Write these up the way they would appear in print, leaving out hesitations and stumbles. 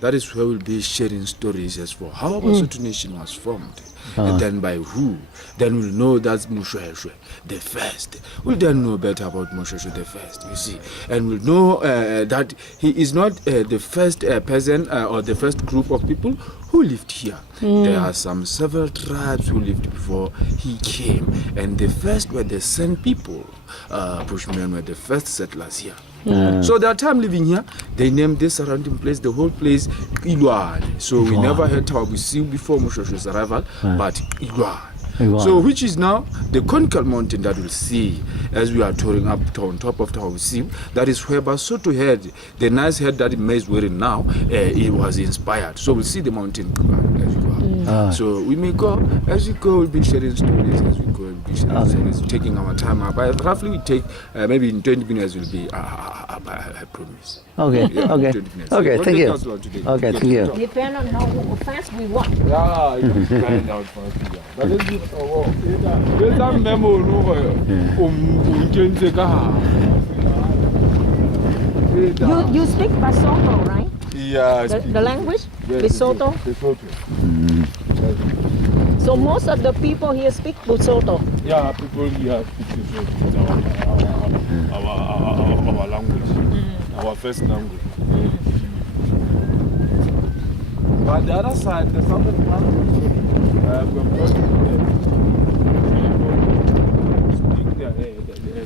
That is where we'll be sharing stories as for how our Lesotho nation was formed. And then by who. Then we'll know that's Moshweshwe the first. We'll then know better about Moshweshwe the first, you see. And we'll know that he is not the first person or the first group of people who lived here. There are several tribes who lived before he came. And the first were the San people. Bushmen were the first settlers here. So their time living here, they named this surrounding place, the whole place, Ilwane. So we never heard Thaba before Moshweshwe's arrival, but Ilwane. So which is now the conical mountain that we'll see as we are touring up on top of Thaba. That is where Basotho had the nice head that May is wearing now. It was inspired. So we'll see the mountain as we go. So we may go, as we go, we'll be sharing stories as we go. We'll be sharing stories, taking our time. Roughly we take maybe in 20 minutes will be, I promise. Okay, Yeah, okay. 20 minutes. Okay, What thank take you. us long today? Okay, thank you. Depend on how fast we walk. Yeah, you can find out for us. But let's do there's some memo You speak Basotho, right? Yeah, The language? yes, Lesotho? So most of the people here speak Basotho. Yeah, people here speak our language, our first language. But the other side, the southern part, we've got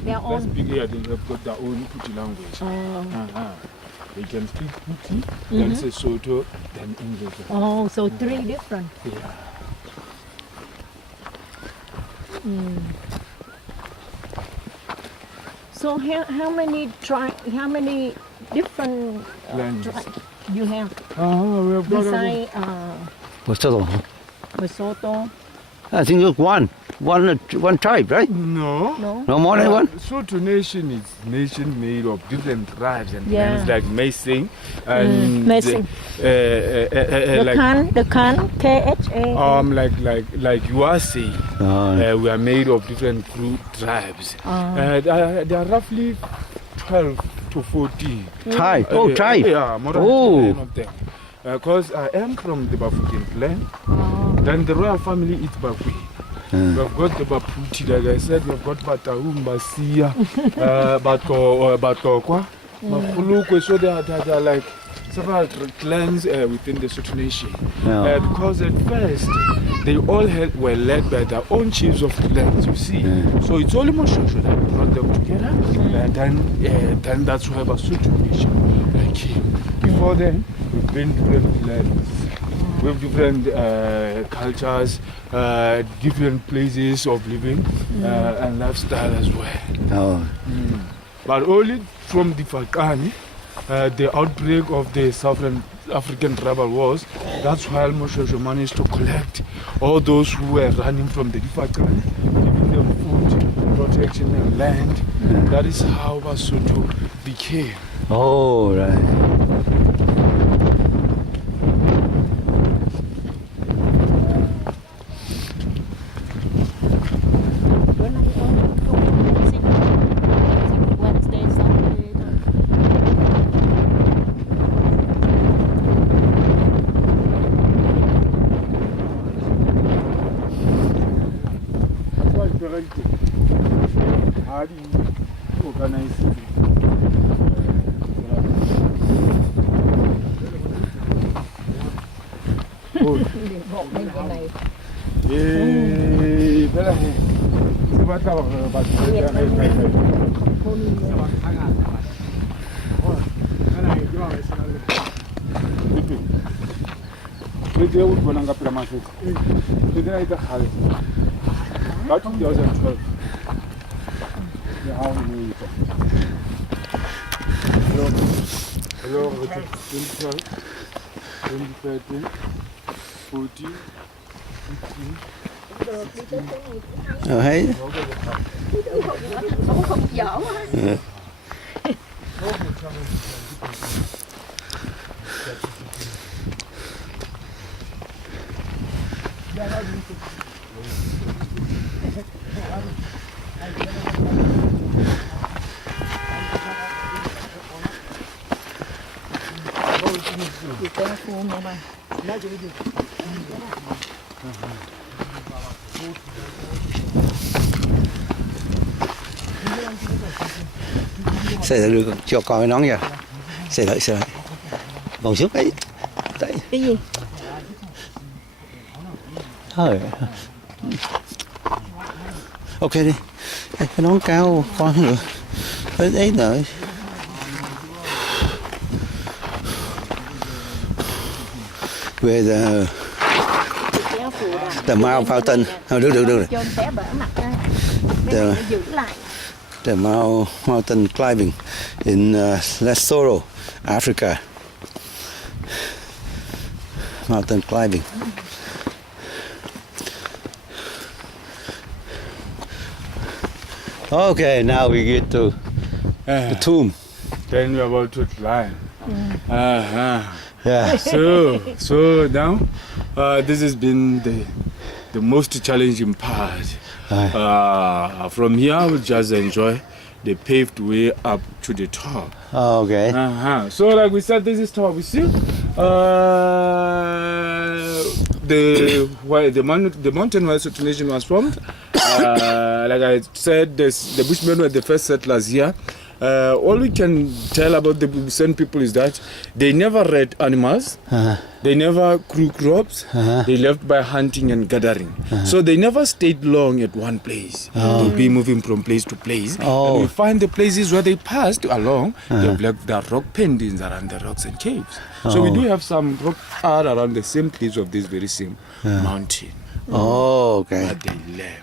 Their own. speak here, they have got their own Kuti language. They can speak Kuti, then Sesotho, then English. Oh, so three different. Yeah. So how many different Languages. tribes you have We have got besides Basotho. Lesotho? I think it's one tribe, right? No. No? No more than one? Lesotho nation is nation made of different tribes and Yeah. clans like Mesing and Mesing. The Khan, K-H-A. like you are saying, we are made of different group tribes. There are roughly 12 to 14. Tribe? Oh, tribe. Yeah, more than 10 of them. Because I am from the Bafokeng clan. Then the royal family is Bafui. We've got the Baputi, like I said, we've got Bataum, Basia, Batokwa, Mafulukwe. So there are like several clans within the Lesotho nation. Because at first, they all were led by their own chiefs of clans, you see. So it's only Moshweshwe that brought them together. And then that's why Lesotho nation came. Before then, we've been different clans. We have different cultures, different places of living and lifestyle as well. But only from the Fakani, the outbreak of the Southern African tribal wars, that's why Moshweshwe managed to collect all those who were running from the Fakani, giving them food, protection and land. That is how Basotho became. Oh, right. Wednesday, Saturday. That's why it's very good. How do you organize it? About 2012. Hello, 2012, 2013, 14, 15. Oh, hey. Be careful, Mama. Sẽ được cho coi nón nha. Sẽ lại. Còn xuống ấy. Đấy. Cái gì? Thôi. Ok đi. Cái nón cao con nữa. Đấy nữa. Về the Mount Mountain. Được rồi. Cho té bể mặt ra. The, Giữ lại. the mountain climbing in Lesotho, Africa. Mountain climbing. Okay, now we get to the tomb. Then we're about to climb. Yeah. So now, this has been the most challenging part. From here, we'll just enjoy the paved way up to the top. Okay. So, like we said, this is Thaba. We see the mountain where Lesotho nation was formed. Like I said, the Bushmen were the first settlers here. All we can tell about the Busan people is that they never reared animals, they never grew crops, they lived by hunting and gathering. So they never stayed long at one place. They'll be moving from place to place. And we find the places where they passed along, they've left the rock paintings around the rocks and caves. So we do have some rock art around the same place of this very same mountain. Okay. But they left.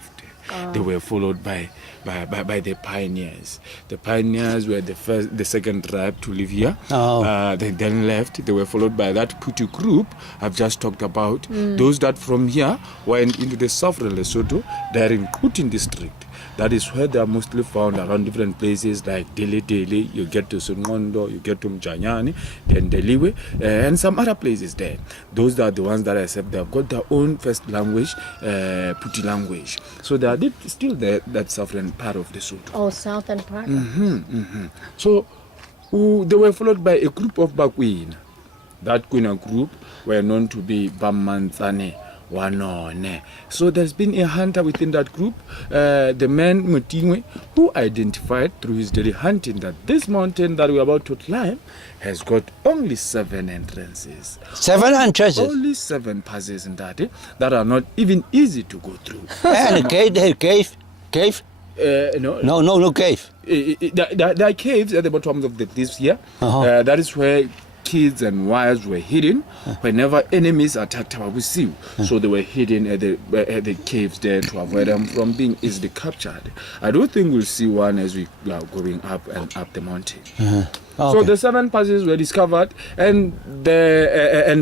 They were followed by the pioneers. The pioneers were the second tribe to live here. They then left. They were followed by that Putu group I've just talked about. Those that from here went into the sovereign Lesotho. They're in Kutin district. That is where they are mostly found around different places like Dele. You get to Sungondo, you get to Mjanyani, then Deliwe, and some other places there. Those are the ones that I said they've got their own first language, Puti language. So they are still that sovereign part of Lesotho. Oh, southern part. So they were followed by a group of Bakwin. That Kwina group were known to be Bamanzane. Wanone. So there's been a hunter within that group, the man Mutingwe, who identified through his daily hunting that this mountain that we're about to climb has got only 7 entrances. 7 entrances? Only 7 passes in that are not even easy to go through. And a cave? No cave. There are caves at the bottom of this here. That is where kids and wives were hidden whenever enemies attacked Bosui. So they were hidden at the caves there to avoid them from being easily captured. I don't think we'll see one as we are going up and up the mountain. So the 7 passes were discovered, and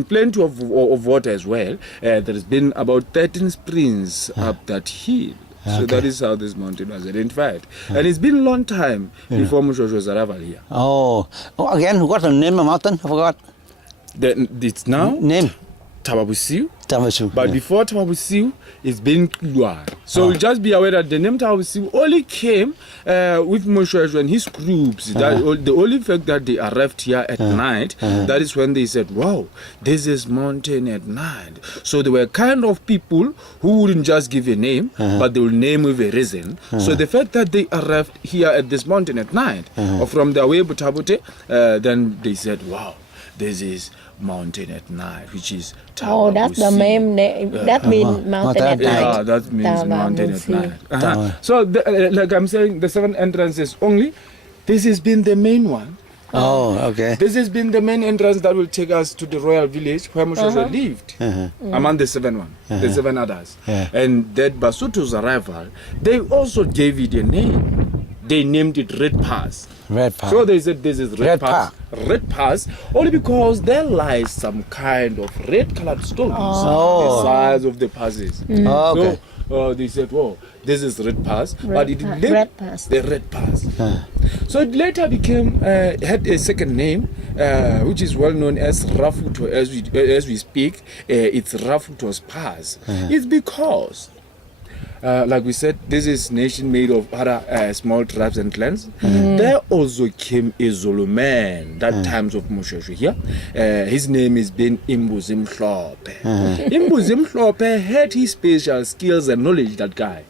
plenty of water as well. There's been about 13 springs up that hill. So that is how this mountain was identified. And it's been a long time before Mushosho's arrival here. Again, what's the name of the mountain? I forgot. It's now Name? Thaba Bosui. Tamasu. But before Thaba Bosui, it's been Kluar. So just be aware that the name Thaba Bosui only came with Mushosho and his groups. The only fact that they arrived here at night, that is when they said, wow, this is mountain at night. So they were kind of people who wouldn't just give a name, but they will name with a reason. So the fact that they arrived here at this mountain at night, or from their way Butabote, then they said, wow, this is mountain at night, which is Thaba Oh, that's the Bosui. main name. That means mountain at night. Yeah, that means Thaba mountain at Bosui. night. So, like I'm saying, the 7 entrances only. This has been the main one. Okay. This has been the main entrance that will take us to the royal village where Mushosho lived. Among the 7 the 7 others. And that Basuto's arrival, they also gave it a name. They named it Red Pass. Red Pass. So they said this is Red Red Pass. Red Pass, only because there lies some kind of red-colored stones the size of the passes. Okay. So they said, "Whoa, this is Red Pass," but it Red Pass. the Red Pass. So it later became had a second name, which is well known as Rafuto. As we speak, it's Rafuto's Pass. It's because like we said, this is nation made of other small tribes and clans. There also came a Zulu man that times of Mosheshu here. His name is Ben Imbuzim Mhlope. Imbuzim Mhlope had his special skills and knowledge, that guy.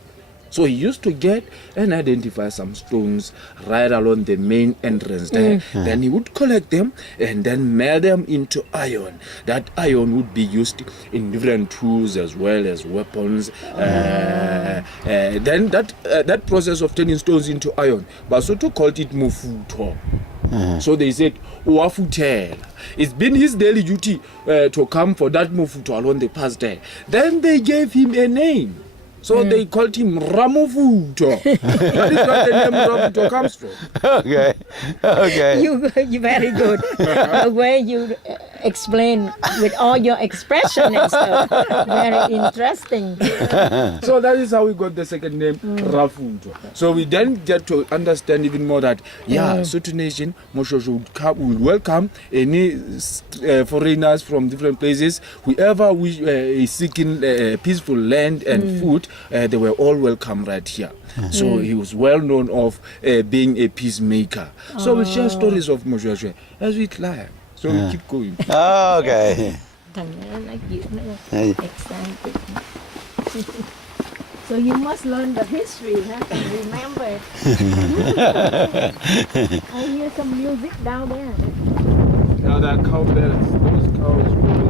So he used to get and identify some stones right along the main entrance there. Then he would collect them and then melt them into iron. That iron would be used in different tools as well as weapons. Then that process of turning stones into iron, Basotho called it mufuto. So they said, Uwafutela. It's been his daily duty to come for that mufuto along the past day. Then they gave him a name. So they called him Ramofuto. That is where the name Ramofuto comes from. Okay. You very good. The way you explain with all your expression and stuff. Very interesting. So that is how we got the second name, Rafuto. So we then get to understand even more that, Sotho Nation, Mosheshu would welcome any foreigners from different places. Whoever is seeking peaceful land and food, they were all welcome right here. So he was well known of being a peacemaker. So we share stories of Mosheshu as we climb. So we keep going. Okay. Excited. So you must learn the history, huh? And remember it. I hear some music down there. Now that cow bells, those cows will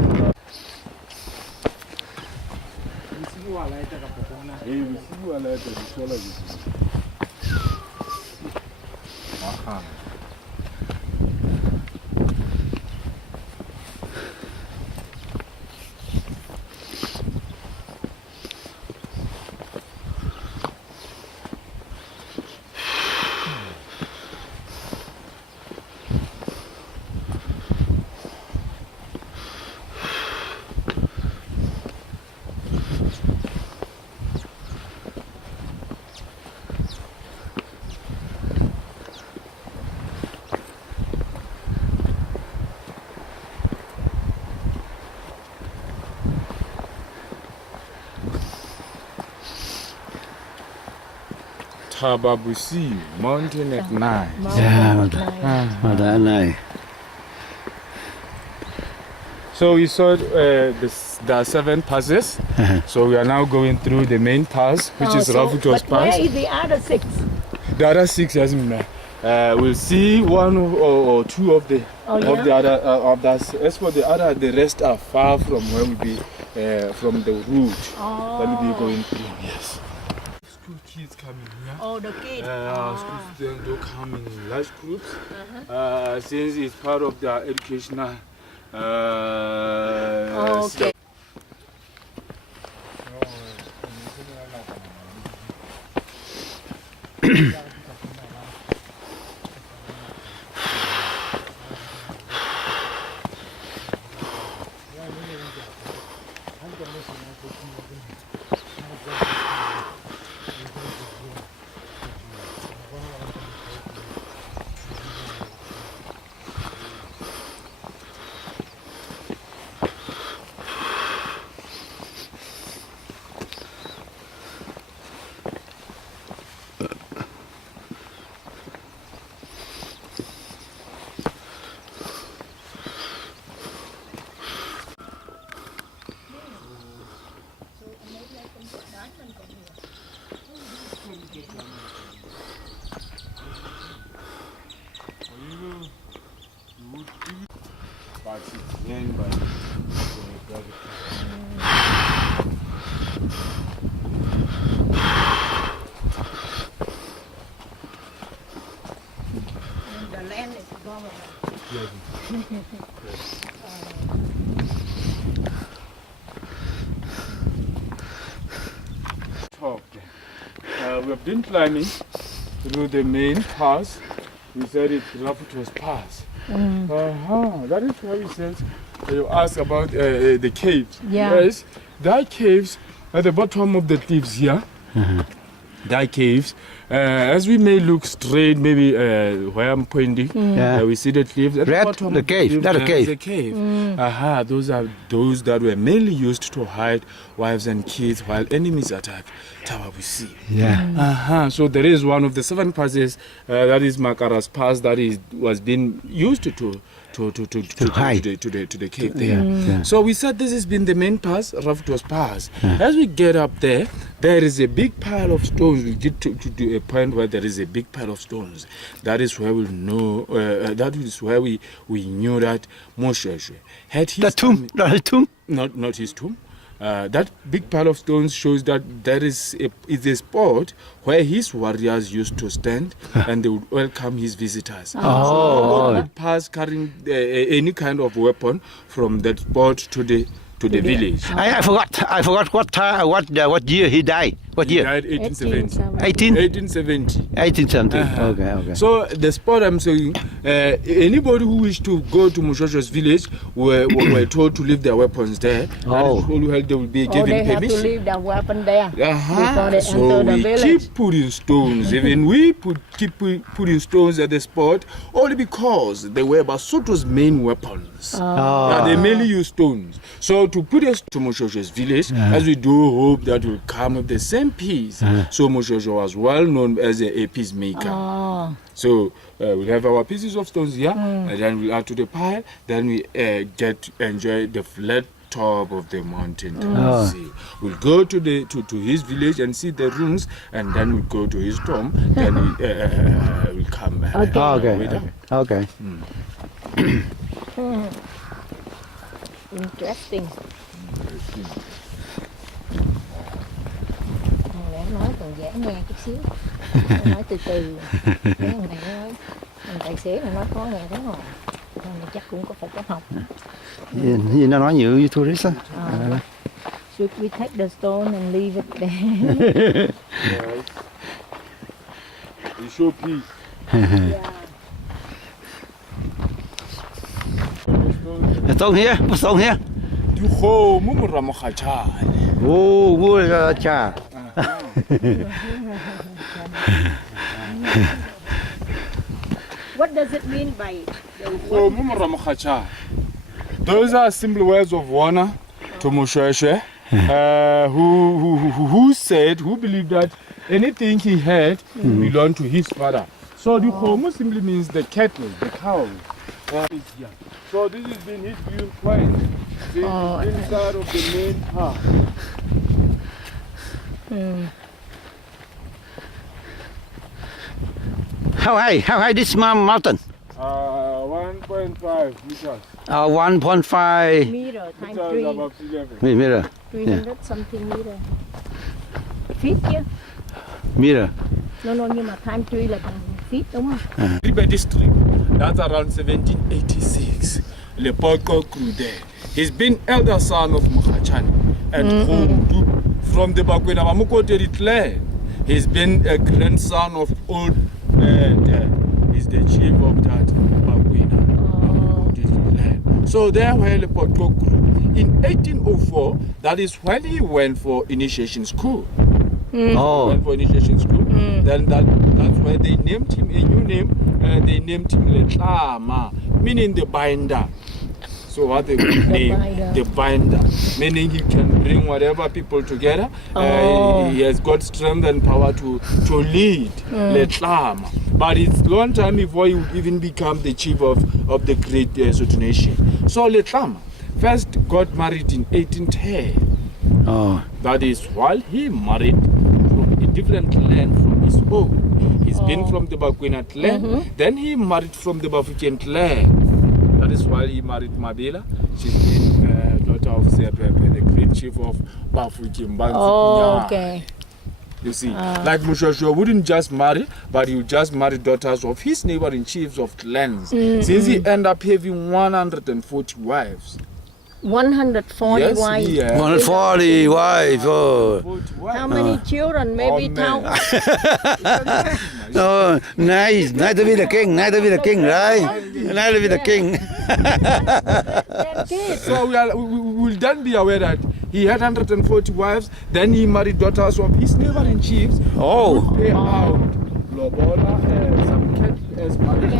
Thaba Bosui, mountain at night. So we saw there are 7 passes. So we are now going through the main pass, which is Rafuto's But pass. where is the other 6? The other 6, we'll see 1 or 2 of the the other of that. As for the other, the rest are far from where we be from the route that we'll be going through. Yes. School kids coming here. Oh, the kids. School students do come in large groups. Since it's part of their educational. Okay. The land is government. We have been climbing through the main pass. We said it's Rafuto's pass. That is why we said you asked about the caves. Yeah. Yes, there are caves at the bottom of the cliffs here. There are caves. As we may look straight, maybe where I'm pointing, Yeah. we see the cliffs. At Red, bottom the of cave, cliff, that's a there cave. is a cave. Aha, those are those that were mainly used to hide wives and kids while enemies attack Thaba Bosui. Yeah. So there is one of the 7 passes, that is Makara's pass, that was being used to hide. to the cave there. Yeah. So we said this has been the main pass, Raftos Pass. As we get up there, there is a big pile of stones. We get to a point where there is a big pile of stones. That is where we know. That is where we knew that Mosheshe had his The tomb. The tomb. not his tomb. That big pile of stones shows that there is a spot where his warriors used to stand and they would welcome his visitors. So nobody would pass carrying any kind of weapon from that spot to the village. I forgot what year he died. What He year? died 1870. 18? 1870. 18 something. Uh-huh. Okay. So the spot I'm saying, anybody who wished to go to Moshosho's village were told to leave their weapons there. That is all they will be Oh, given they have to permission. leave their weapon there before they So enter the we village. keep putting stones. Even we keep putting stones at the spot only because they were Basotho's main weapons. Yeah, they mainly use stones. So to put us to Moshosho's village, as we do hope that will come with the same peace. So Moshosho was well known as a peacemaker. So we have our pieces of stones here, and then we'll add to the pile. Then we get to enjoy the flat top of the mountain. See. We'll go to his village and see the ruins, and then we'll go to his tomb. Then we'll come back. Okay. Interesting. Để nói còn dễ nghe chút xíu. Nói từ từ. Mấy thằng này nói, thằng tài xế này nói khó nghe thế rồi. Thằng này chắc cũng có phải có học. Gì nó nói nhiều với tourist á. Should we take the stone and leave it there? We show peace. The stone here? What stone here? Duho mumuramochacha. Oh, mua cha. What does it mean by Duho mumuramochacha. Those are simple words of honor to Mosheshe, who believed that anything he had belonged to his father. So the homo simply means the cattle, the cows. So this has been his viewpoint inside of the main park. How high this mountain? 1.5 meters. 1.5 meter times Meters 3? above sea level. meter. 300 something meter. Feet chứ? Meter. No, nhưng mà time 3 là bằng feet đúng không? Ribe district, that's around 1786. Lepoko grew there. He's been elder son of Mukhachani and Khondu from the Bakwena Mamukoteri clan. He's been a grandson of old he's the chief of that Bakwena clan. So there where Lepoko grew. In 1804, that is when he went for initiation school. Went for initiation school. Then that's why they named him a new name. They named him Letlama, meaning the binder. So what they would name the binder, meaning he can bring whatever people together. He has got strength and power to lead Letlama. But it's a long time before he would even become the chief of the great Lesotho nation. So Letlama first got married in 1810. That is while he married from a different land from his own. He's been from the Bakwena clan, then he married from the Bafutian clan. That is why he married Mabela. She's been daughter of Sepepe, the great chief of Bafutian. Okay. You see, like Moshosho wouldn't just marry, but he would just marry daughters of his neighboring chiefs of clans. Since he ended up having 140 wives. 140 Yes, wives. he had 140 wife. 140 wives. How many children? Maybe Oh, man. Nice to be the king. Nice to be the king, right? Nice to be the king. kids. So we will then be aware that He had 140 wives. Then he married daughters of his neighboring chiefs. Oh. Would pay out lobola, some cattle as marriage.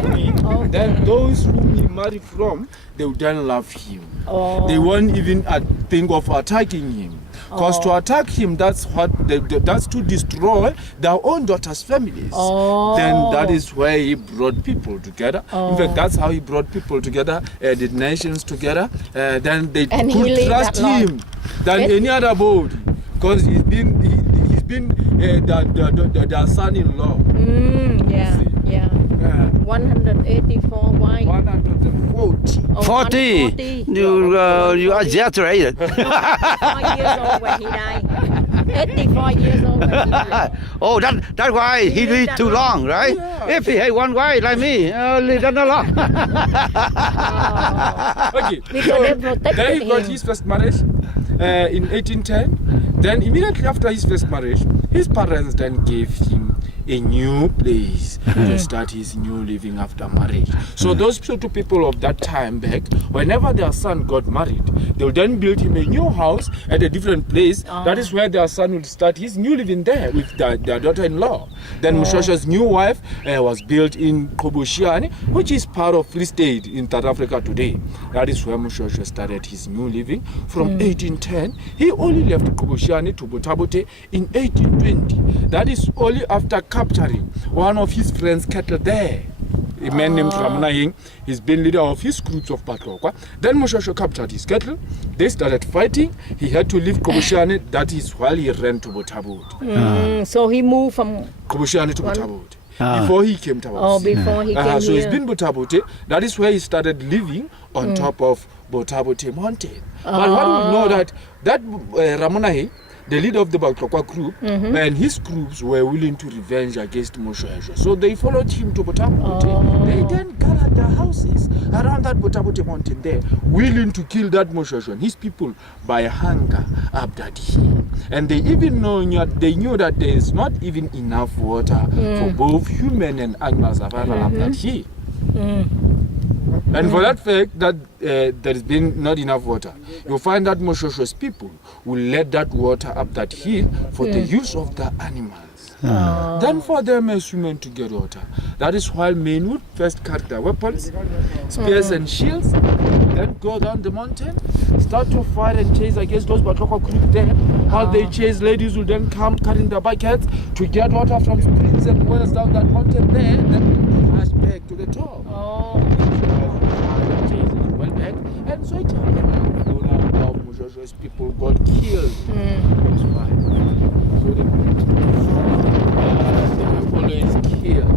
Okay. Then those whom he married from, they would then love him. Oh. They won't even think of attacking him. Because to attack him, that's to destroy their own daughters' families. Oh. Then that is where he brought people together. In fact, that's how he brought people together, the nations together. Then they And he could lived trust that long? him than any other body, because he's been their son-in-law. Yeah, yeah. 184 wives. 140. Oh, 40. 140. You exaggerated. 84 years old when he died. 84 years old when he died. Oh, that's why he lived too long, right? Yeah. If he had one wife like me, live that long. Okay, Because so they protected then he got him. his first marriage in 1810. Then immediately after his first marriage, his parents then gave him a new place to start his new living after marriage. So those two people of that time back, whenever their son got married, they would then build him a new house at a different place. That is where their son would start his new living there with their daughter-in-law. Then Moshosho's new wife was built in Kobushiani, which is part of Free State in South Africa today. That is where Moshosho started his new living. From 1810, he only left Kobushiani to Botabote in 1820. That is only after capturing one of his friends' cattle there. A man named Ramanahing, he's been leader of his groups of Patlokwa. Then Moshosho captured his cattle. They started fighting. He had to leave Kobushiani. That is while he ran to Botabot. So he moved from Kobushiani to Botabot. Before he came to us. Oh, before he came So he's here. been Botabote. That is where he started living on top of Botabote mountain. But one would know that Ramanahing, the leader of the Baklokwa group, and his groups were willing to revenge against Moshosho. So they followed him to Botabote. They then gathered their houses around that Botabote mountain there, willing to kill that Moshosho and his people by hunger up that hill. And they even they knew that there is not even enough water for both human and animal survival up that hill. And for that fact that there has been not enough water, you'll find that Moshosho's people will let that water up that hill for the use of the animals. Then for them as women to get water. That is why men would first carry their weapons, spears and shields, then go down the mountain, start to fight and chase against those Batlokwa group there. How they chase, ladies will then come carrying their buckets to get water from springs and wells down that mountain there, then rush back to the top. Well back, and so it happened. Moshosh's people got killed. That's why. So the people always killed.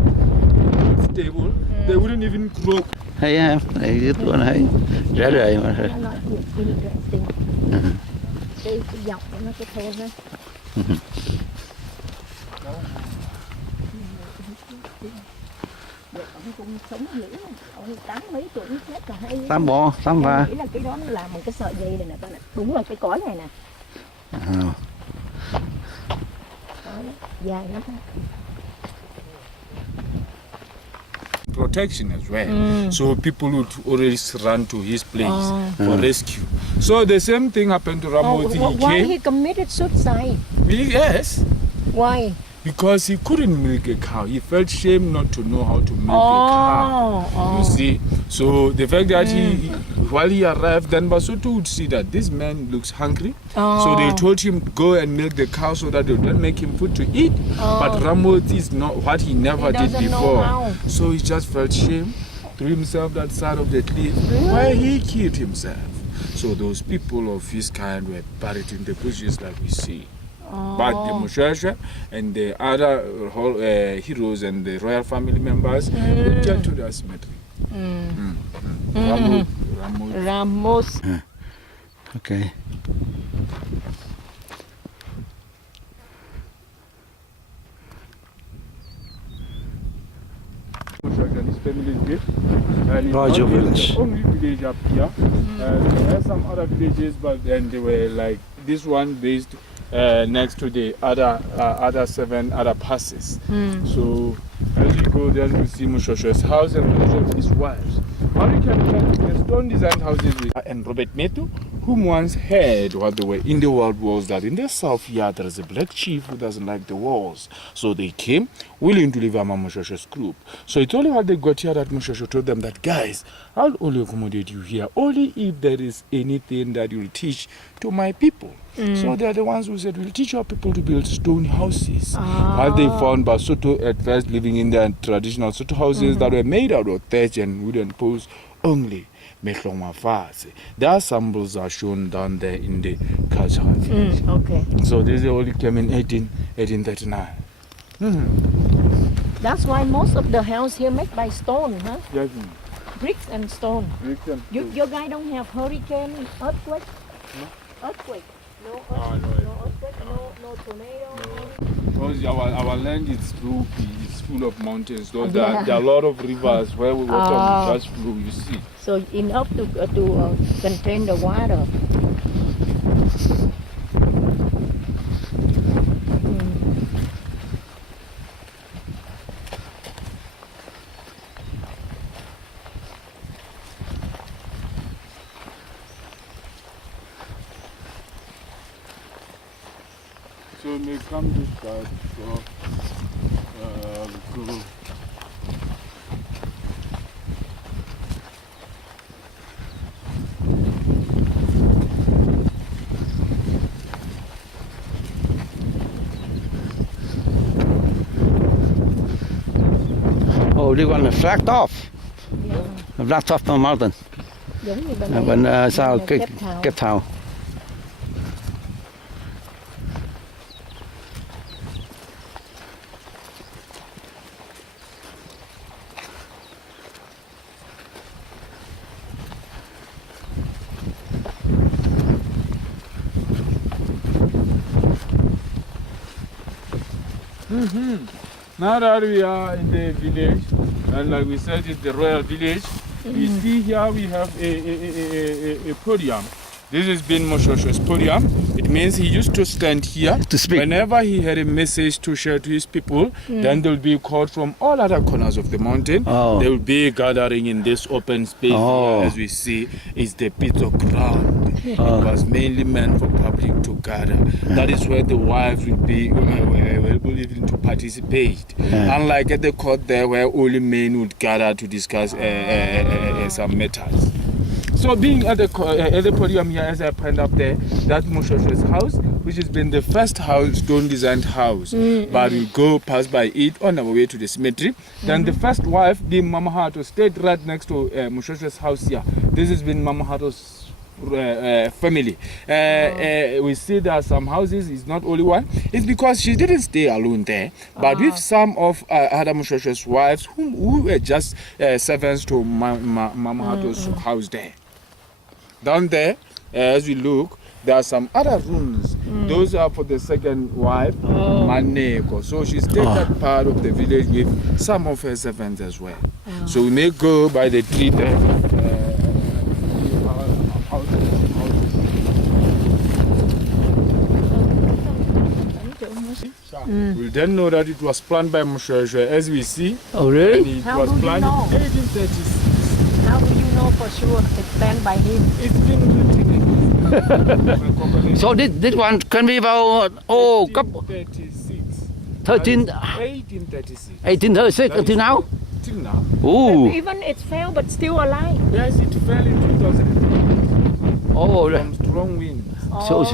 Stable. They wouldn't even grow. Hay ha, này cái tuổi này rẻ rời mà. Nó nói chuyện interesting. Cái dọc nó cái thôn đó. Ông cũng sống dữ, ông 80 mấy tuổi chết cả hay. 83. Nghĩ là cái đó nó làm một cái sợi dây này nè, đúng là cái cối này nè. Dài lắm. Protection as well. So people would always run to his place for rescue. So the same thing happened to Ramothi. Why he committed suicide? Yes. Why? Because he couldn't milk a cow. He felt shame not to know how to milk a cow. You see? So the fact that while he arrived, then Basotho would see that this man looks hungry. So they told him to go and milk the cow so that they would make him food to eat. But Ramothi is not what he never did before. So he just felt shame, threw himself that side of the cliff where he killed himself. So those people of his kind were buried in the bushes like we see. But the Moshosho and the other heroes and the royal family members would get to the cemetery. Ramos. Okay. Moshosho and his family did. And Raja village. The only village up here. There were some other villages, but then they were like this one based next to the other 7 other passes. So as you go there, you see Moshosho's house and also his wives. How you can imagine the stone designed houses with and Robert Metu, whom once heard what they were in the world was that in the south here there is a black chief who doesn't like the wars. So they came willing to leave Moshosho's group. So it's only when they got here that Moshosho told them that, guys, I'll only accommodate you here only if there is anything that you'll teach to my people. So they are the ones who said, we'll teach our people to build stone houses. While they found Basotho at first living in their traditional Sotho houses that were made out of thatch and wooden posts only. Their symbols are shown down there in the culture. Okay. So this only came in 1839. That's why most of the house here made by stone, huh? Yes. Bricks and stone. Bricks and Your guy don't have hurricane, earthquake? No. Earthquake. No no, earthquake, no tornado. Because our land is low, it's full of mountains. There are a lot of rivers where water will just flow, you see. So enough to contain the water. So may come this side, so go. Oh, this one is flagged off. Yeah. Flagged off the mountain. Giống như bên này. Bên sau Bên cái Cape Town. Cape Town. Now that we are in the village, and like we said, it's the royal village, we see here we have a podium. This has been Moshosho's podium. It means he used to stand here to speak. Whenever he had a message to share to his people, then there will be a crowd from all other corners of the mountain. They will be gathering in this open space here, as we see, is the pit of ground. It was mainly meant for public to gather. That is where the wives will be able even to participate. Unlike at the court there where only men would gather to discuss some matters. So being at the podium here, as I pointed up there, that's Moshosho's house, which has been the first house, stone-designed house. But we go past by it on our way to the cemetery. Then the first wife, being Mama Hato, stayed right next to Moshosho's house here. This has been Mama Hato's family. We see there are some houses, it's not only one. It's because she didn't stay alone there, but with some of other Moshosho's wives who were just servants to Mama Hato's house there. Down there, as we look, there are some other rooms. Those are for the second wife, Maneko. So she stayed that part of the village with some of her servants as well. So we may go by the tree there. We'll then know that it was planned by Moshosho, as we see. Oh, really? It was planned in 1836. How do you know for sure it's planned by him? It's been written in So this one can be about 1836. 1836 until now? Till now. Oh. Even it fell but still alive. Yes, it fell in 2008 Oh. from strong winds. So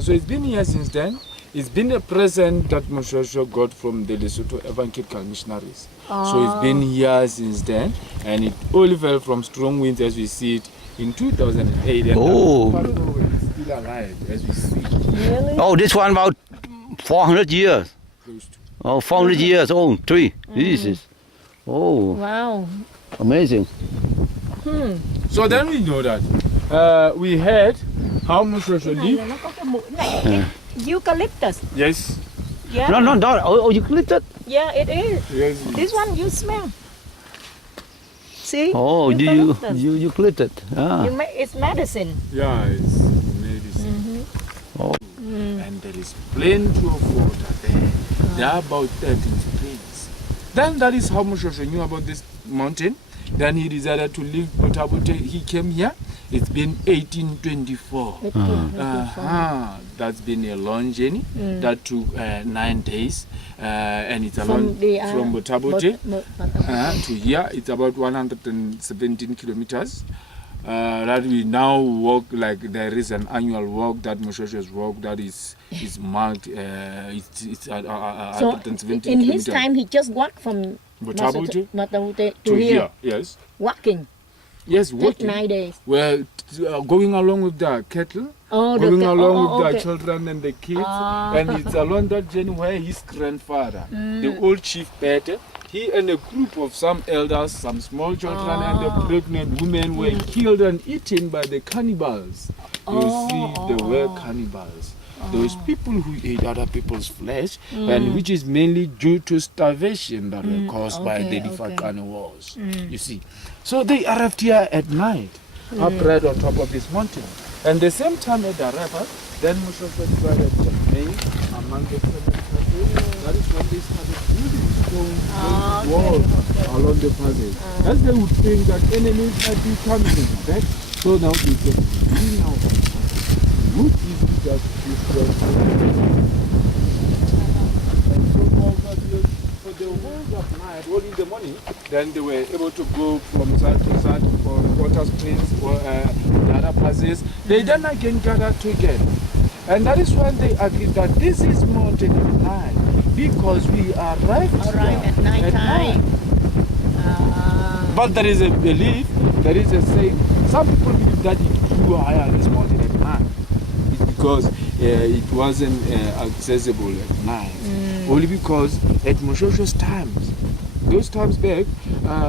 So it's been here since then. It's been a present that Moshosho got from the Lesotho Evangelical Missionaries. So it's been here since then, and it only fell from strong winds as we see it in 2008. And it's still alive as we see. Really? Oh, this one about 400 years. Close to. Oh, 400 years old tree. This is. Oh, Wow. amazing. So then we know that we heard how Moshosho Này lived. là nó có cái mũi này, cái eucalyptus. Yes. Yeah. No. Oh, you clipped it? Yeah, it is. Yes. This one you smell. See? Oh, Eucalyptus. you clipped it. It's medicine. Yeah, it's medicine. Oh. And there is plenty of water there. There are about 13 springs. Then that is how Moshosho knew about this mountain. Then he decided to leave Botabute. He came here. It's been 1824. That's been a long journey. That took 9 days. And it's along from Botabute to here. It's about 117 kilometers. That we now walk like there is an annual walk that Moshosho's walk that is marked. It's 117 in kilometers. his time, he just walked from Botabute to here. Yes. Walking. Yes, walking. 9 days. Well, going along with the cattle, going along with the children and the kids, and it's along that journey where his grandfather, the old chief Pete, he and a group of some elders, some small children and the pregnant women were killed and eaten by the cannibals. You see, they were cannibals. Those people who ate other people's flesh, and which is mainly due to starvation that were caused by the Difakane wars. You see. So they arrived here at night, up right on top of this mountain. And the same time they arrived, then Moshosho divided the main among the that is when they started building stone walls along the passage. As they would think that enemies might be coming back, so now they get clean out of the wood easily just destroy. For the whole of night, all in the morning, then they were able to go from side to side for water springs or the other passes. They then again gathered together. And that is when they agreed that this is mountain at night because we arrive at night time. But there is a belief, there is a saying, some people believe that it grew higher this mountain at night. It's because it wasn't accessible at night. Only because at Moshosho's times, those times back,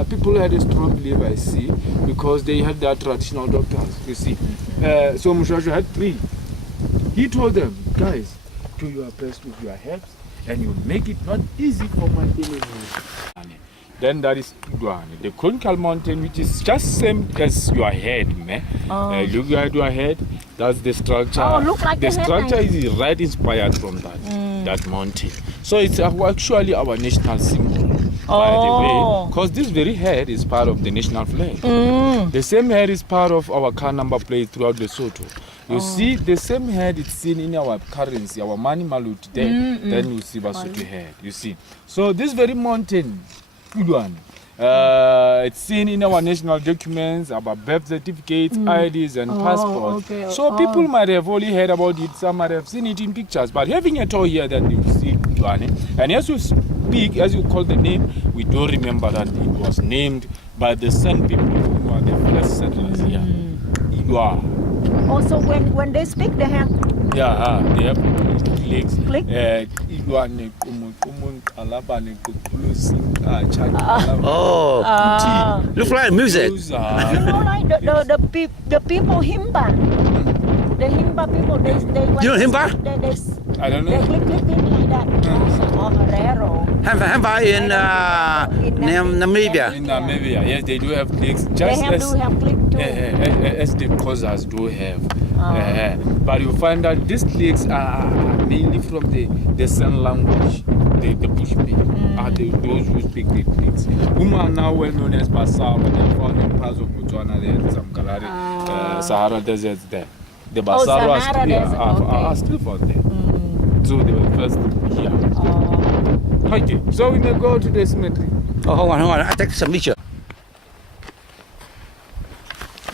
people had a strong belief, I see, because they had their traditional doctors, you see. So Moshosho had 3. He told them, guys, do your best with your herbs, and you make it not easy for my enemies. Then that is Idwane, the conical mountain, which is just same as your head, man. Look at your head. That's the structure. Look like the structure is right inspired from that mountain. So it's actually our national symbol, by the way, because this very head is part of the national flag. The same head is part of our car number plate throughout Lesotho. You see, the same head is seen in our currency, our money malu today. Then you see Basotho head. You see. So this very mountain, good one. It's seen in our national documents, our birth certificates, IDs, and passports. So people might have only heard about it, some might have seen it in pictures, but having a tour here that you see, and as you speak, as you call the name, we do remember that it was named by the San people who were the first settlers here. Also, when they speak, they have they have clicks. Click? Look like music. Like the people Himba. The Himba people, they You know Himba? I don't they know. click like that. Or Herrero. Hamba in Namibia. In Namibia, yes, they do have clicks. They Just do have click too. as the Xhosas do have. But you find that these clicks are mainly from the San language, the Bushmen, are those who speak the clicks. Whom are now well known as Basau, and they are found in parts of Botswana, there, some Kalahari, Sahara deserts there. The Basau are still found there. So they were first here. Okay, so we may go to the cemetery. Oh, hold on. I take some picture.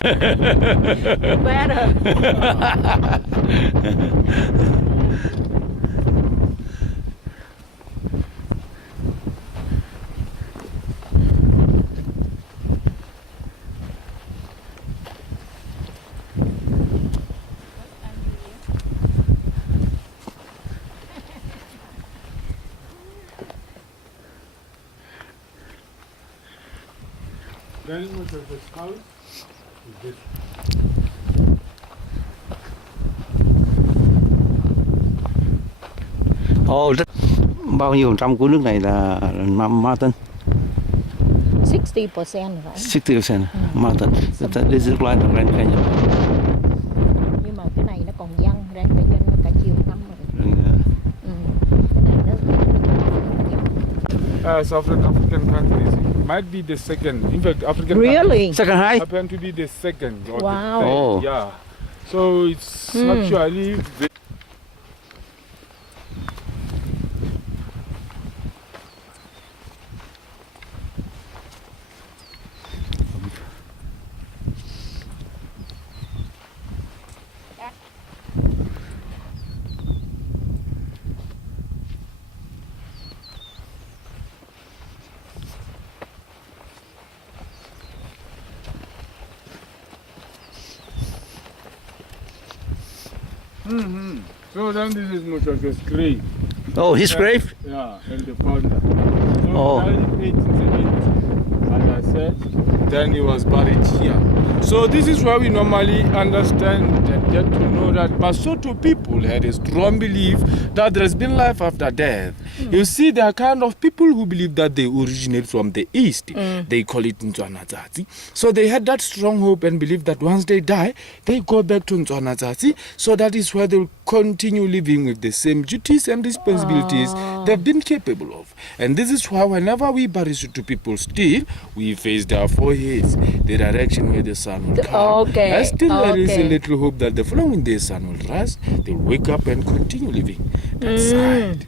Better. Very much of this house is this. Bao nhiêu % của nước này là mountain? 60% phải. 60% mountain. This is like the Grand Canyon. Nhưng mà cái này nó còn dân, Grand Canyon nó cả chiều năm rồi. Cái này South African countries. Might be the second. In fact, African Really? Second high? countries happen to be the second. Or Wow. The third. Oh. Yeah. So it's actually. So then this is Mushasha's grave. Oh, his grave? Yeah, and the founder. So Oh. died in 1870, as I said. Then he was buried here. So this is where we normally understand and get to know that Basotho people had a strong belief that there has been life after death. You see, there are kind of people who believe that they originate from the east. They call it Ntswana. So they had that strong hope and belief that once they die, they go back to Ntswana. So that is where they will continue living with the same duties and responsibilities they've been capable of. And this is why whenever we bury Sotho people still, we face their foreheads, the direction where the sun will come. Okay, And still there is a okay. little hope that the following day sun will rise, they'll wake up and continue living that side.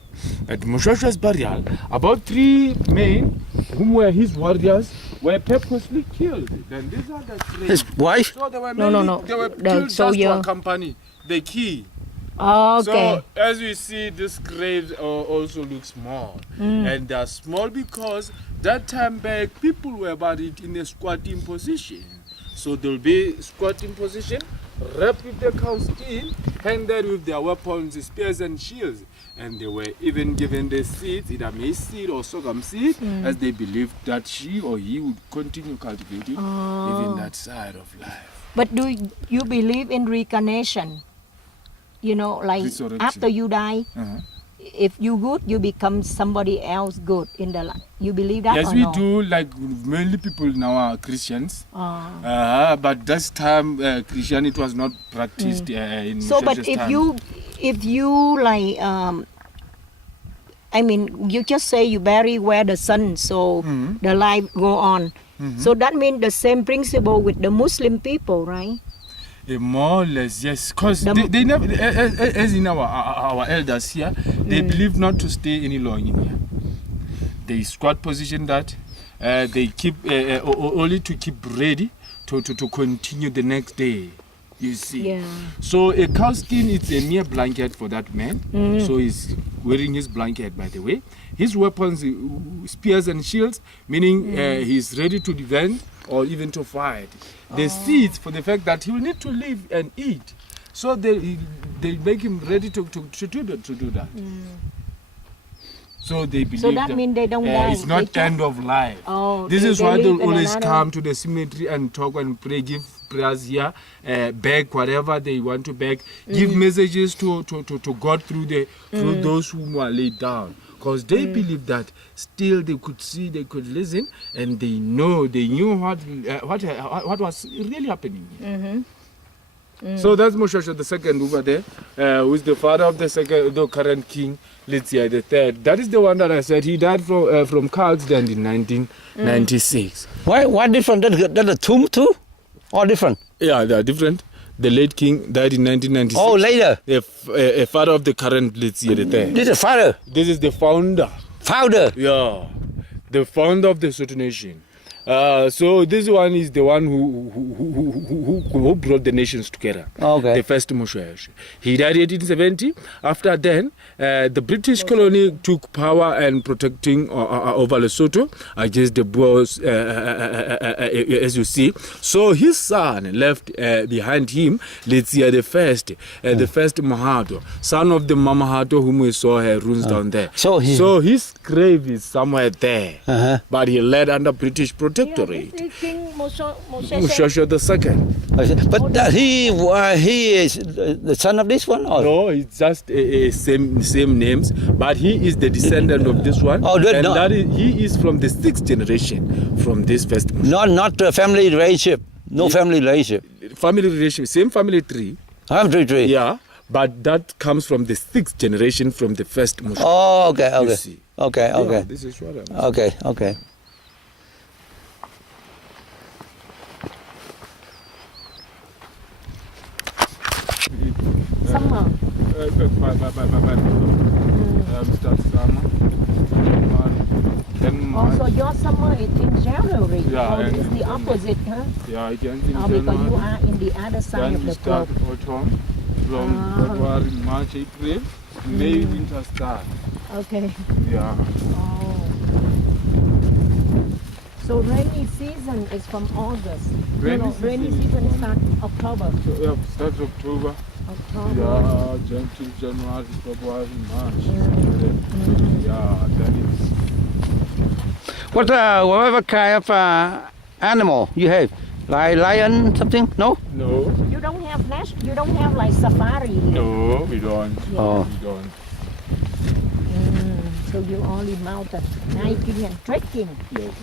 At Mushasha's burial, about 3 men, whom were his warriors, were purposely killed. Then these are the 3. His wife? So they were No, mainly, no. They were The killed just to soldier. accompany the key. Okay. So as we see, this grave also looks small, and they're small because that time back people were buried in a squatting position. So they'll be squatting position, wrapped with the cow skin, handed with their weapons, spears and shields. And they were even given the seeds, either maize seed or sorghum seed, as they believed that she or he would continue cultivating even that side of life. But do you believe in reincarnation? You know, like Resurrection. after you die, if you good, you become somebody else good in the life. You believe that Yes, or we no? do. Like mainly people now are Christians. But this time Christianity was not practiced in So, but Mushasha's if time. you like, I mean, you just say you bury where the sun, so the life go on. So that means the same principle with the Muslim people, right? More or less, yes. Because The- they never, as in our elders here, they believe not to stay any long in here. They squat position that they keep only to keep ready to continue the next day. You see. Yeah. So a cow skin is a mere blanket for that man. So he's wearing his blanket, by the way. His weapons, spears and shields, meaning he's ready to defend or even to fight. The seeds for the fact that he will need to live and eat. So they make him ready to do that. So they believe So that means they don't die. it's not They end of life. Oh, This they- is they why live they'll in always another- come to the cemetery and talk and pray, give prayers here, beg whatever they want to beg, give messages to God through those whom are laid down. Because they believe that still they could see, they could listen, and they knew what was really happening here. So that's Mushasha the second over there, who is the father of the current king, Letsia the third. That is the one that I said he died from car accident in 1996. Why different? That the tomb too? All different? Yeah, they are different. The late king died in 1996. Oh, later. The father of the current Letsia the third. This is father, This is the founder. founder. Yeah, the founder of the Lesotho nation. So this one is the one who brought the nations together. Okay. The first Mushasha. He died in 1870. After then, the British colony took power and protecting over Lesotho against the Boers, as you see. So his son left behind him, Letsia the first Mahato, son of the Mama Hato whom we saw her ruins down there. So his grave is somewhere there, but he led under British protectorate. King Mushasha the second. But he is the son of this one? Or? No, it's just same names, but he is the descendant of this one. Oh, and no. he is from the 6th generation from this first Mushasha. Not a family relationship. No family relationship. Family relation, same family tree. Family tree. Yeah, but that comes from the 6th generation from the first Mushasha. Oh, okay, You okay. see. Okay, Yeah, okay. this is what I'm Okay, okay. Summer. Start summer. Then Oh, March. so your summer is in January. Yeah, Oh, and it's the then- opposite, huh? Yeah, it ends in Oh, because you January. are in the other side Then of we the start globe. autumn from February, March, April. May winter start. Okay. Yeah. Oh. So rainy season is from August. Rainy Rainy season is season from- starts October. So yeah, start October. October. Yeah, till January, February, March. Yeah, then it's Whatever kind of animal you have? Like lion, something? No? no, You don't have you don't have like safari here. no, we don't. Yeah. Oh. We don't. So you only mountain, hiking and trekking. Yes,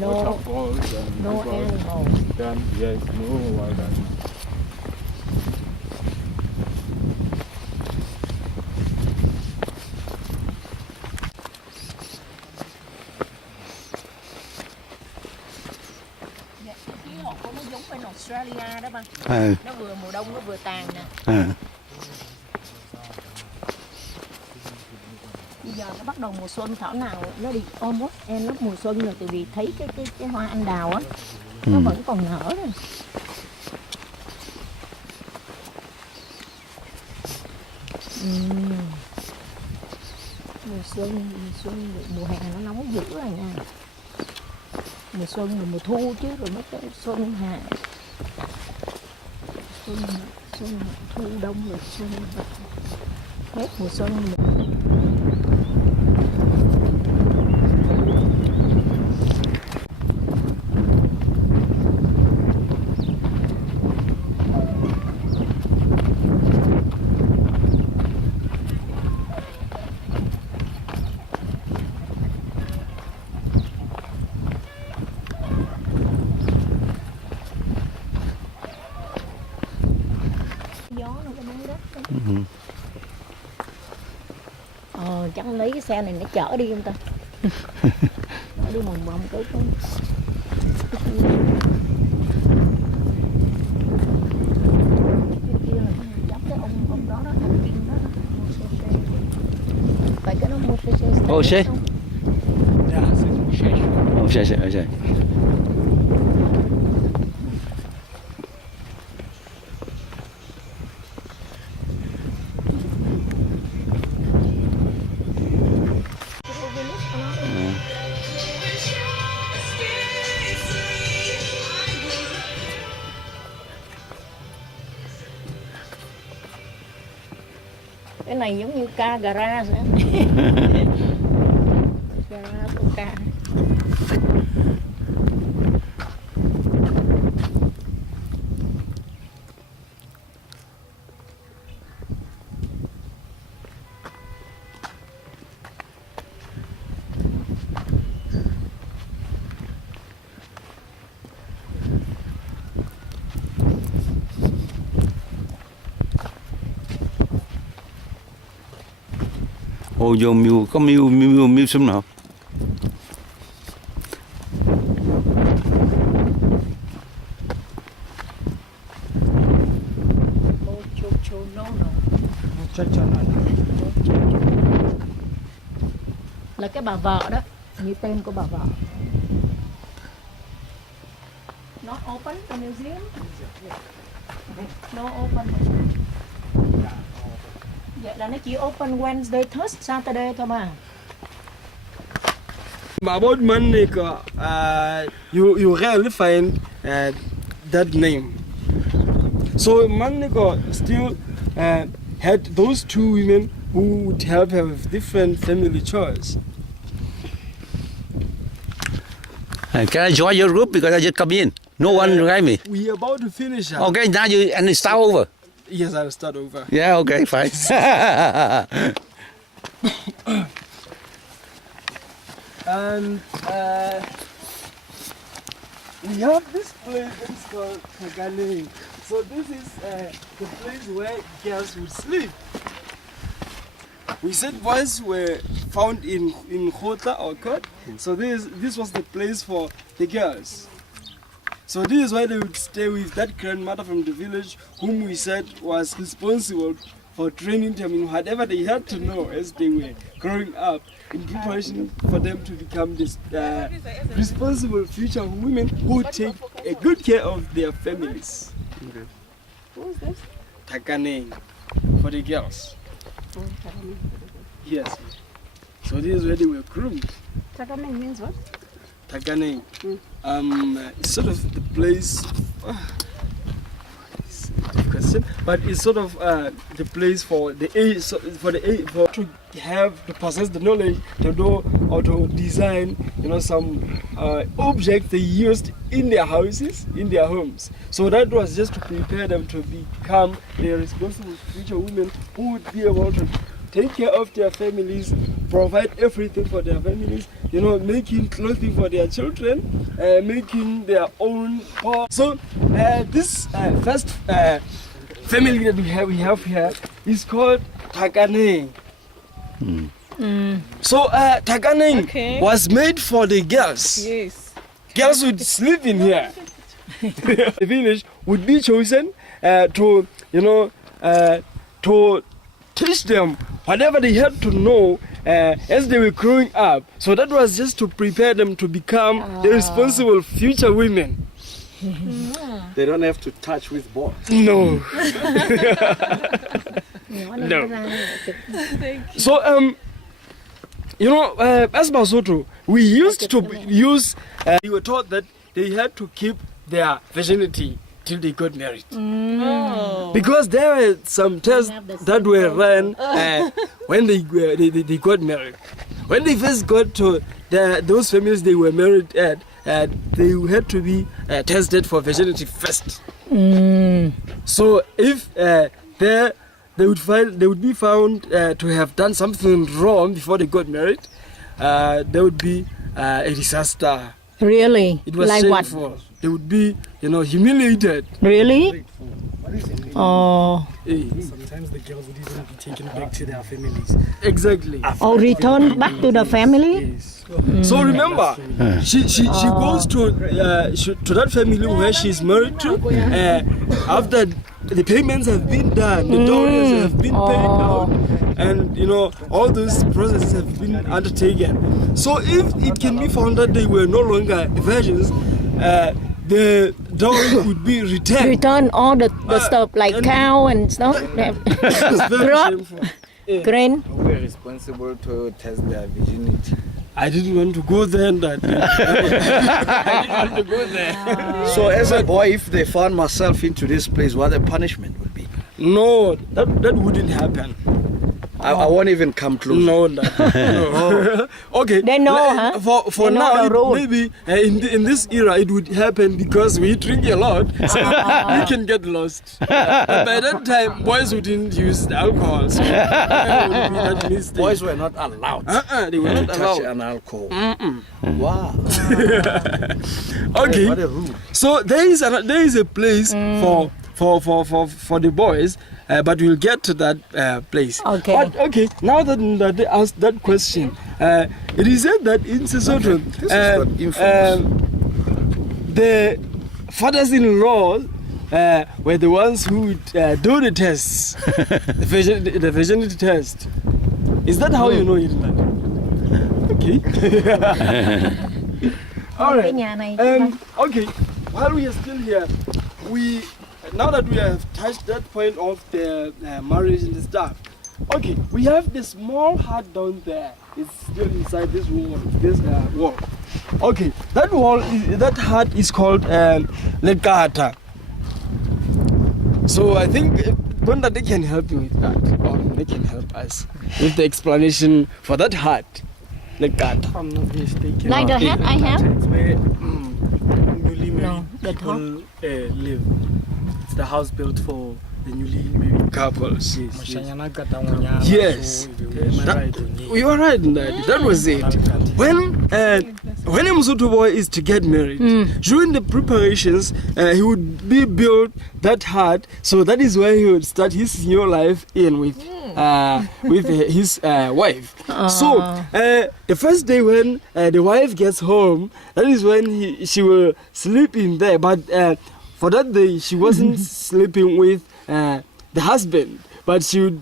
No. waterfalls and No rivers. animals. Then yes, no wild animals. Khí hậu của nó giống bên Australia đó ba. À, Nó vừa mùa đông nó vừa tàn nè. à. Bây giờ nó bắt đầu mùa xuân, thảo nào nó đi almost end lúc mùa xuân rồi, tại vì thấy cái hoa anh đào á nó vẫn còn nở rồi. Mùa xuân mùa hè nó nóng dữ rồi nha. Mùa xuân là mùa thu chứ, rồi mới tới xuân hạ. Xuân thu đông rồi xuân hết mùa xuân. Gió nó có bắn đất đó. Chắc lấy cái xe này nó chở đi không ta? Nó đi mòng mòng tới cái kia là giống cái ông đó đó, ông Kim đó. Phải cái đó mua xe. Ô, xe? Yeah, it's Oh, dạ, dạ. Cái này giống như ca garage á. Garage của ca. Ồ, vô mưu, có mưu súng nào? Là cái bà vợ đó, như tên của bà vợ. Not open the museum? No open. Vậy là nó chỉ open Wednesday, Thursday, Saturday thôi mà. About Maniko, you rarely find that name. So Maniko still had those two women who would help her with different family chores. Can I join your group because I just come in? No one drive me. We are about to finish. Okay, now you start over. Yes, I'll start over. Yeah, okay, fine. And we have this place that's called Kagane. So this is the place where girls would sleep. we said boys were found in Khota or court. So this was the place for the girls. So this is why they would stay with that grandmother from the village, whom we said was responsible for training them in whatever they had to know as they were growing up, in preparation for them to become this responsible future women who would take a good care of their families. Okay. Who is this? Takaneng for the girls. Yes. So this is where they were groomed. Takaneng means what? Takaneng. It's sort of the place. It's a good question, but it's sort of the place for the age, for to have to possess the knowledge to do or to design, some objects they used in their houses, in their homes. So that was just to prepare them to become the responsible future women who would be able to take care of their families, provide everything for their families, making clothing for their children, making their own home. So this first family that we have here is called Takaneng. So Takaneng was made for the girls. Yes. Girls would sleep in here. The village would be chosen to teach them whatever they had to know as they were growing up. So that was just to prepare them to become the responsible future women. They don't have to touch with boys. No. No. So as Basotho, we used to use. We were taught that they had to keep their virginity till they got married. Because there were some tests that were run when they got married. When they first got to those families they were married at, they had to be tested for virginity first. So if they would be found to have done something wrong before they got married, there would be a disaster. Really? It was like shameful. what? They would be, humiliated. Really? Oh. Sometimes the girls would even be taken back to their families. Exactly. Oh, return back to the family? Yes. So remember, she goes to that family where she's married to after the payments have been done, the dowries have been paid out, and all those processes have been undertaken. So if it can be found that they were no longer virgins, the dowry would be returned. Return all the stuff like cow and stuff. It's very Crop. shameful. Grain. Who were responsible to test their virginity? I didn't want to go there. I didn't want to go there. So as a boy, if they found myself into this place, what the punishment would be? No, that wouldn't happen. I won't even come close. No. Okay. They know, huh? For They know now, the rule. maybe in this era it would happen because we drink a lot, so we can get lost. But by that time, boys wouldn't use the alcohol. So that would be that mistake. Boys were not allowed They were to not touch allowed. an alcohol. Wow. Okay. What a rule. So there is a place for the boys, but we'll get to that place. Okay. But okay, now that they asked that question, it is said that in Lesotho, the fathers-in-law were the ones who would do the tests, the virginity test. Is that how you know it? Okay. All right. Okay. While we are still here, now that we have touched that point of the marriage and the stuff, okay, we have the small hut down there. It's still inside this wall. Okay, that hut is called Lekata. So I think Gonda, they can help you with that, or they can help us with the explanation for that hut. Lekata. I'm not mistaken. Like the hat I have? It's where newly married No, the top. people live. It's the house built for the newly married Couples. Yes. Yes. Am I right? You are right in that. That was it. when a Mosotho boy is to get married, during the preparations, he would be built that hard. So that is where he would start his new life in with his wife. So the first day when the wife gets home, that is when she will sleep in there. But for that day, she wasn't sleeping with the husband. But she would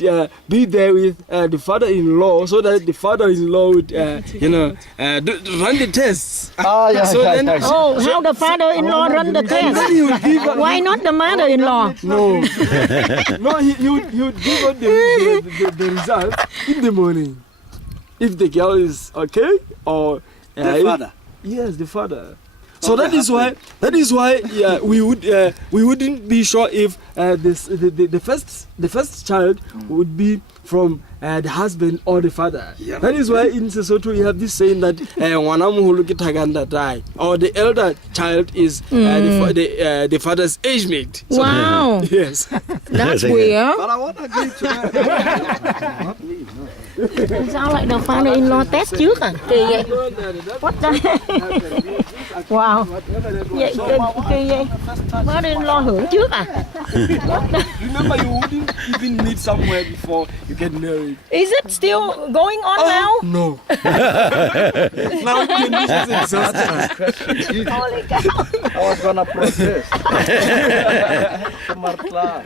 be there with the father-in-law, so that the father-in-law would, run the tests. Oh, yeah, So then- Oh, how the father-in-law run the Then test? he would give her- Why not the mother-in-law? No, no, he would give her the result in the morning. If the girl is okay, or The father. Yes, the father. So that is why we wouldn't be sure if the first child would be from the husband or the father. Yeah. That is why in Lesotho we have this saying that or the elder child is the father's age mate. So, Wow, yes. that's weird. But I won't agree to that. Not me, no. Sao lại được father-in-law test trước à? Kỳ vậy. What the? Wow. Vậy kỳ vậy. Father-in-law hưởng trước à? Remember, you wouldn't even meet somewhere before you get married. Is it still going on now? No. Now conditions exhausted. Holy cow. I was gonna protest. Martla.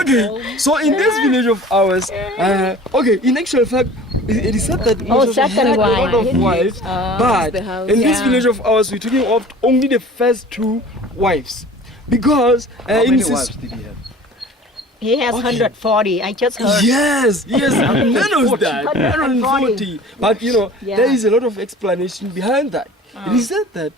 Okay, so in this village of ours, in actual fact, it is said that Oh, Lesotho second had a lot wife. of wives, but in this village of ours, we're talking of only the first 2 wives, because How in many Sis- wives did he have? He has 140. I just heard. Yes, none of that, 140. But Yeah. there is a lot of explanation behind that. It is said that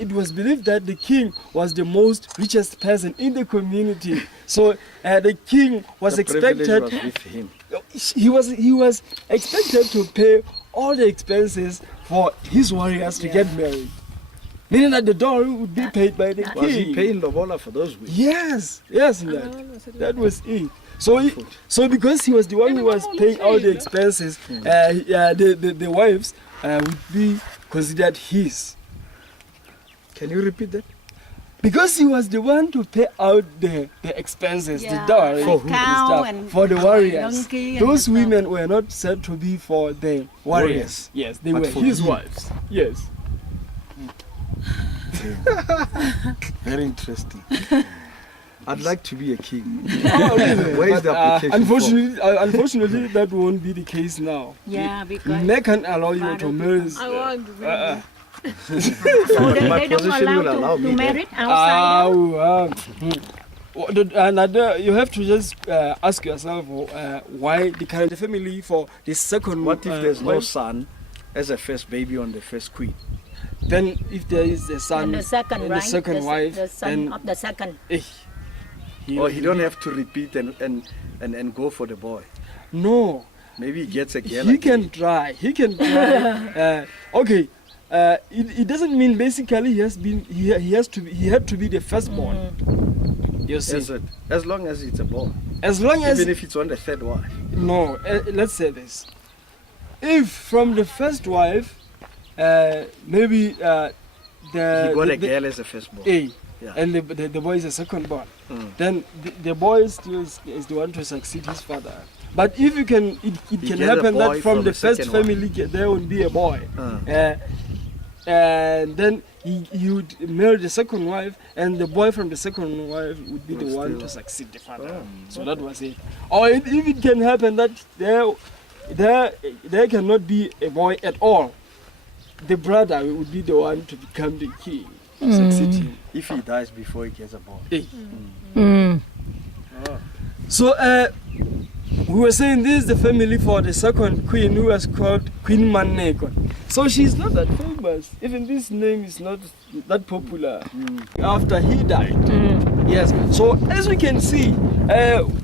it was believed that the king was the most richest person in the community. So the king was The privilege expected. was with him. He was expected to pay all the expenses for his warriors to get married. Meaning that the dowry would be paid by the Was he king. paying Lobola for those weeks? Yes, that was it. So because he was the one who was paying all the expenses, the wives would be considered his. Can you repeat that? Because he was the one to pay out the expenses, the dowry, like and cow stuff, and for the warriors. donkey and Those stuff. women were not said to be for the warriors. Yes, they But were for his him. wives. Yes. Very interesting. I'd like to be a king. Oh, really? Where is the application Unfortunately, that won't be the case now. Yeah, because They can't allow you to marry. so My they don't position will allow allow to me marry outside. You have to just ask yourself why the current family for the second. What if there's no wife, son as a first baby on the first queen? Then if there is a son And the second, and right? the second wife, the son then of the second. Or he don't have to repeat and go for the boy. No, Maybe he gets a girl. he again. can try. He can try. It doesn't mean basically he had to be the firstborn. You see, As long as it's a boy. as long as Even if it's on the third wife. no, let's say this. If from the first wife, maybe He got a the girl as a firstborn. Yeah. and the boy is a second born, Mm. then the boy still is the one to succeed his father. But if you can, it can get a happen boy that from from the the first second one. family there will be a boy, Uh. and then he would marry the second wife, and the boy from the second wife would be the Will one still- to succeed the father. Oh. So that was it. Or if it can happen that there cannot be a boy at all, the brother would be the one to become the king, succeed him. If he dies before he gets a boy. So we were saying this is the family for the second queen, who was called Queen Maneko. So she's not that famous. Even this name is not that popular after he died. Yes. So as we can see,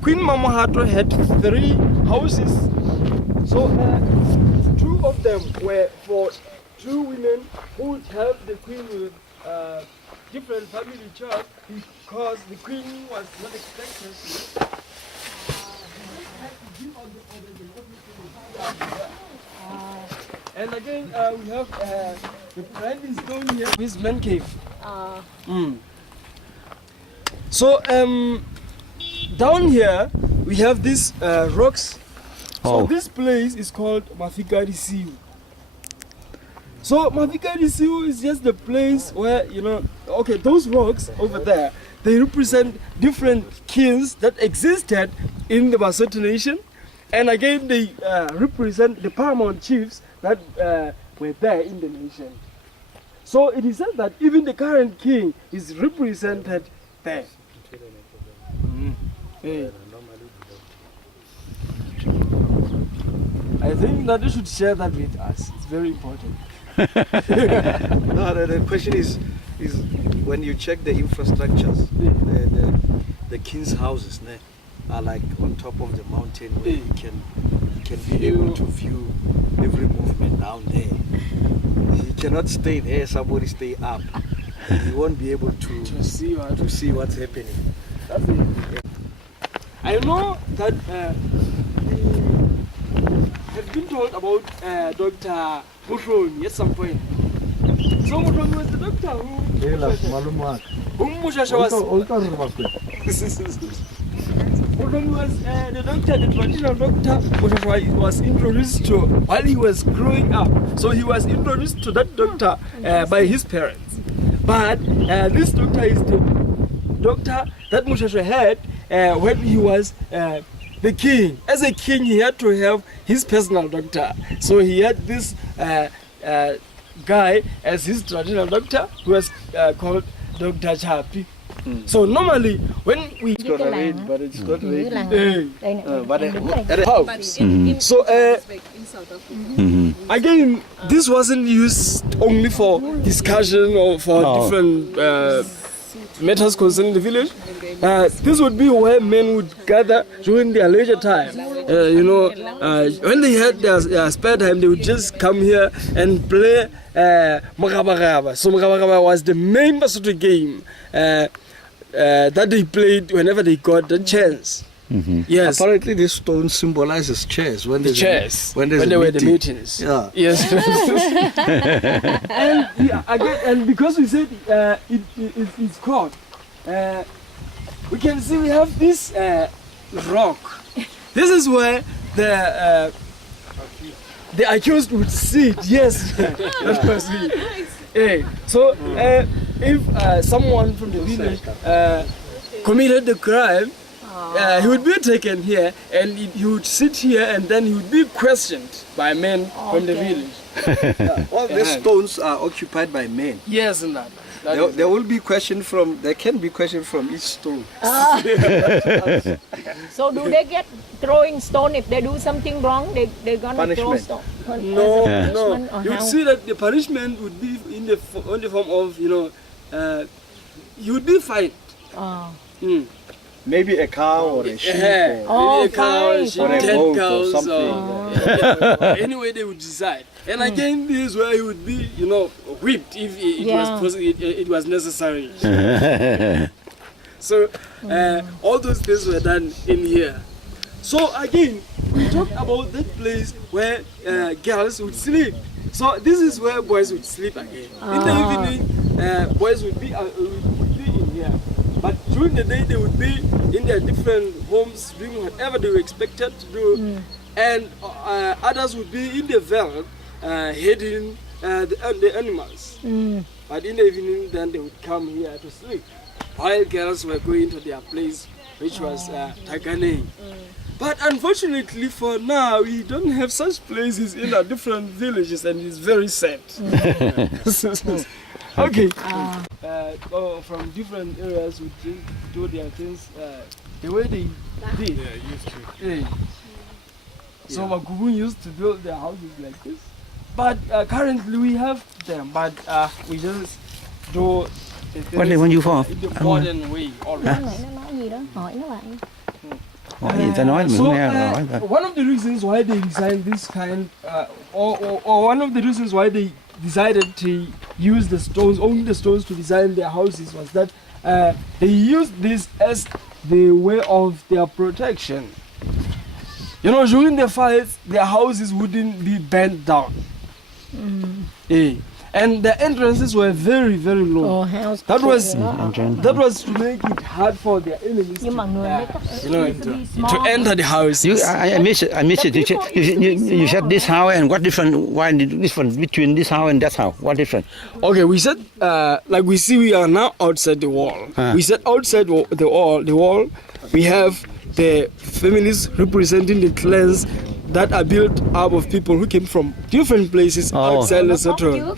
Queen Mamahato had 3 houses. So 2 of them were for 2 women who would have the queen with different family chart, because the queen was not expected to. And again, we have the grinding stone here, his man cave. So down here we have these rocks. So this place is called Mafikari Siu. So Mafikari Siu is just the place where, you know, okay, those rocks over there, they represent different kings that existed in the Basotho nation. And again, they represent the paramount chiefs that were there in the nation. So it is said that even the current king is represented there. Hey. I think that you should share that with us. It's very important. No, the question is when you check the infrastructures, the king's houses are like on top of the mountain where you can be able to view every movement down there. You cannot stay there, somebody stay up. You won't be able to see what's happening. That's it. I know that have been told about Dr. Mushoni at some point. So Mushoni was the doctor who Mushasha was the doctor, the traditional doctor Mushasha was introduced to while he was growing up. So he was introduced to that doctor by his parents. But this doctor is the doctor that Mushasha had when he was the king. As a king, he had to have his personal doctor. So he had this guy as his traditional doctor, who was called Dr. Chapi. So normally, when we It's got a rain, but it's not raining. So again, this wasn't used only for discussion or for different matters concerning the village. This would be where men would gather during their leisure time. When they had their spare time, they would just come here and play Magabagaba. So Magabagaba was the main Basotho game that they played whenever they got the chance. Yes. Apparently, this stone symbolizes chairs when The chairs when they were the meetings. Yeah. Yes. and because we said it's called, we can see we have this rock. This is where the accused would sit. Yes. That was it. So if someone from the village committed the crime, he would be taken here and he would sit here and then he would be questioned by men from the village. All these stones are occupied by men. Yes, and that. There will be question from. There can be question from each stone. So do they get throwing stone if they do something wrong? They gonna throw Punishment. stone. No. Or You would how? see that the punishment would be in the form of you would be fined. Maybe a cow or a sheep. Maybe Oh, a cow, fine, a sheep, or a 10 goat or cows, something. anyway they would decide. And again, this is where he would be, whipped if it was necessary. So all those things were done in here. So again, we talked about that place where girls would sleep. So this is where boys would sleep again. In the evening, boys would be in here. But during the day, they would be in their different homes doing whatever they were expected to do. And others would be in the veld heading the animals. But in the evening, then they would come here to sleep. While girls were going to their place, which was Tagane. But unfortunately for now, we don't have such places in our different villages, and it's very sad. Okay. From different areas would do their things the way they did. Yeah, used to. So Makubun used to build their houses like this. But currently we have them, but we just do the things When you for? in the modern way. All Nó right. lại nó nói gì đó, hỏi nó lại. Hỏi gì ta nói mình So, không nghe hỏi thôi. one of the reasons why they designed this kind, or one of the reasons why they decided to use the stones, only the stones to design their houses, was that they used this as the way of their protection. During the fights, their houses wouldn't be bent down. And the entrances were very, very low. Ồ, house That was Entrance. that was to make it hard for their enemies Nhưng mà người đấy có you know, to enter the house. I miss it. I miss it. You said this house and what different? Why different between this house and that house? What different? Okay, we said like we see we are now outside the wall. We said outside the wall, we have the families representing the clans that are built up of people who came from different places outside Lesotho,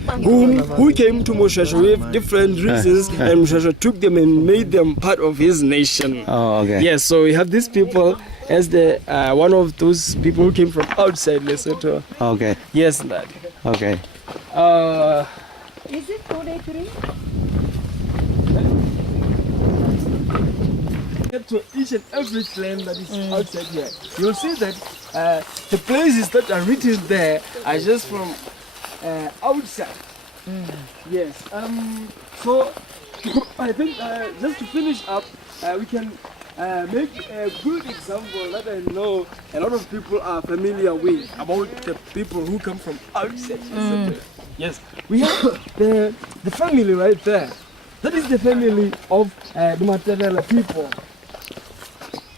who came to Moshasha with different reasons, and Moshasha took them and made them part of his nation. Oh, okay. Yes, so we have these people as the one of those people who came from outside Lesotho. Okay. Yes, Daddy. Okay. Is it 2 day 3? Get to each and every clan that is outside here. You'll see that the places that are written there are just from outside. Yes. So I think just to finish up, we can make a good example that I know a lot of people are familiar with about the people who come from outside. Yes. We have the family right there. That is the family of the Matavele people.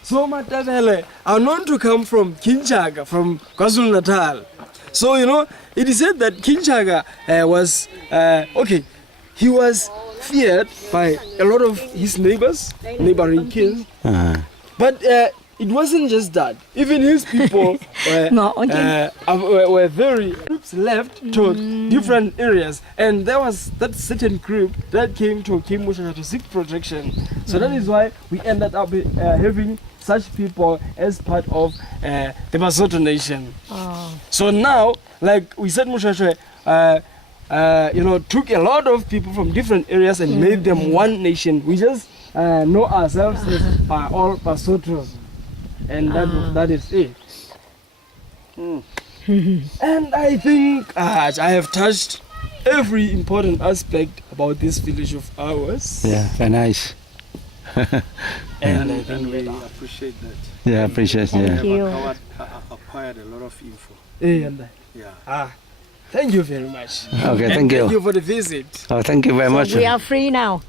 So Matavele are known to come from Kinchaga, from KwaZulu-Natal. So, you know, it is said that Kinchaga was, he was feared by a lot of his neighboring kings. But it wasn't just that. Even his people were very groups left to different areas, and there was that certain group that came to King Moshasha to seek protection. So that is why we ended up having such people as part of the Basotho nation. So now, like we said, Moshasha, took a lot of people from different areas and made them one nation. We just know ourselves as all Basotho. And that is it. And I think I have touched every important aspect about this village of ours. Yeah, very nice. And I think And we we appreciate that. Yeah, appreciate. Thank Yeah. you. Acquired a lot of info. yeah. Thank you very much. Okay, And thank you. Thank you for the visit. Oh, thank you very much. We are free now.